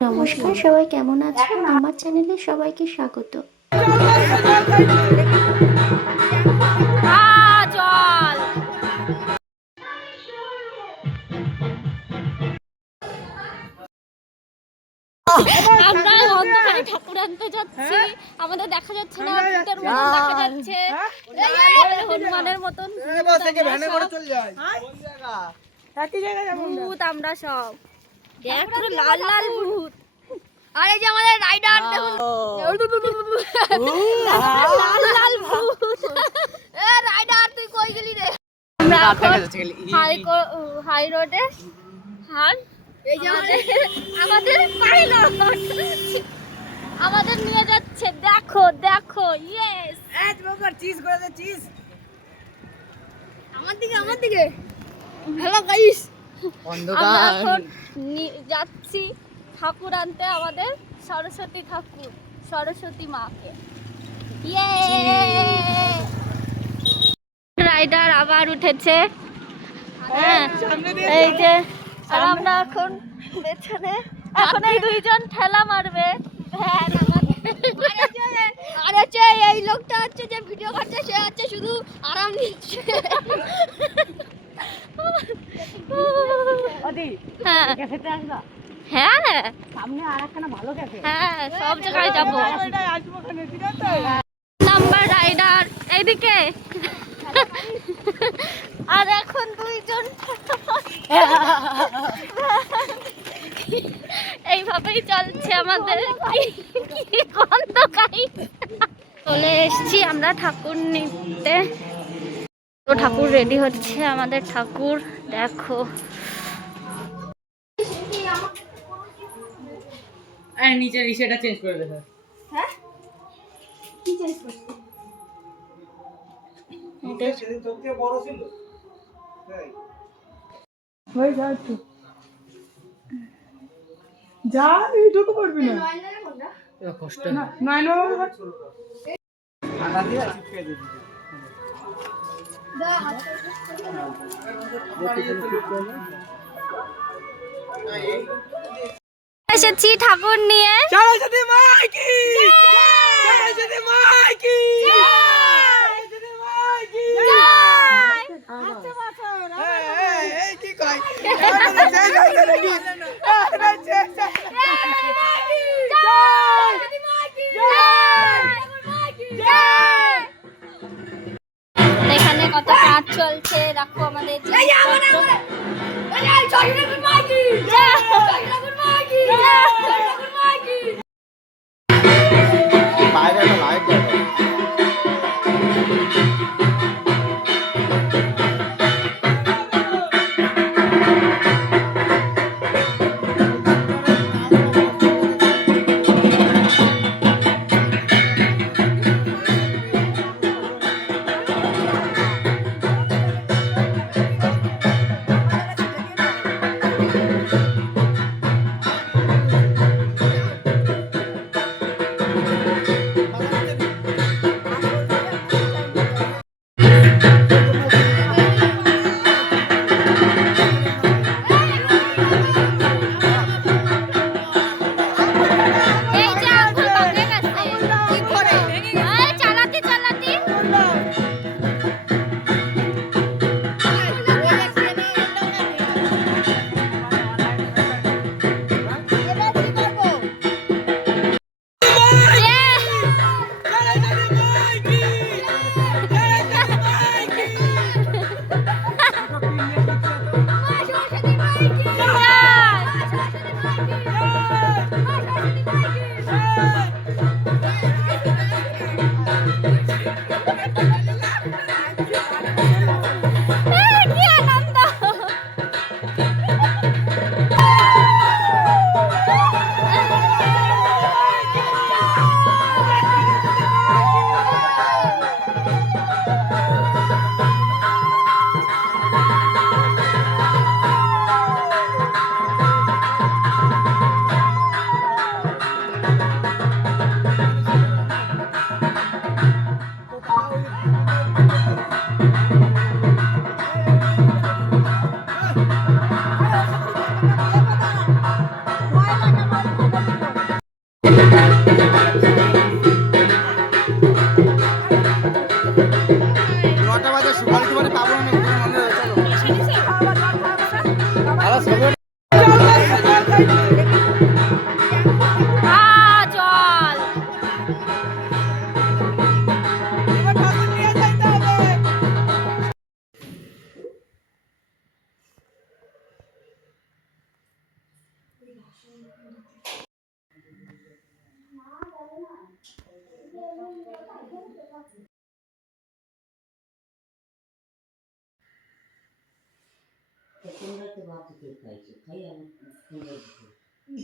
নমস্কার সবাই কেমন আছেন? আমার চ্যানেলে সবাইকে স্বাগত। আমরা অন্ধকারে ঠাকুর আনতে যাচ্ছি। আমাদের দেখা যাচ্ছে না ভূতের মতন দেখা যাচ্ছে। হনুমানের মতন। ভূত আমরা সব। দেখ পুরো লাল লাল ভূত। আর এই যে আমাদের রাইডার দেখুন। লাল লাল ভূত। এ রাইডার তুই কই গেলি রে? আমরা হাই হাই রোডে হান এই যে আমাদের আমাদের পাইলট আমাদের নিয়ে যাচ্ছে। দেখো দেখো ইয়েস আমার দিকে আমার দিকে। হ্যালো গাইস আমরা এখন যাচ্ছি ঠাকুর আনতে আমাদের সরস্বতী ঠাকুর সরস্বতী মাকে। রাইডার আবার উঠেছে। হ্যাঁ এই যে আর আমরা এখন পেছনে এখন এই দুইজন ঠেলা মারবে। ভ্যান। আর হচ্ছে এই লোকটা হচ্ছে যে ভিডিও করছে সে হচ্ছে শুধু আরাম নিচ্ছে। হ্যাঁ। হ্যাঁ। সামনে আর ভালো ক্যাফে হ্যাঁ সব জায়গায় যাব। নাম্বার রাইডার এইদিকে। আর এখন দুইজন। এইভাবেই চলছে আমাদের। কি গন্ধ খাই। চলে এসছি আমরা ঠাকুর নিতে। তো ঠাকুর রেডি হচ্ছে আমাদের ঠাকুর। দেখো। আর নিচের ইসেটা চেঞ্জ করে দেবে। যা এইটুকু পারবি না। কষ্ট না নয় নয় এসেছি ঠাকুর নিয়ে সরস্বতী মাইকি সরস্বতী মাইকি সরস্বতী মাইকি এই, এই, কি কয়? এখনও শেষ হয়নি নাকি? এখনও শেষ হয়নি। এখানে কত কাজ চলছে দেখো আমাদের না ここになってもら、ん。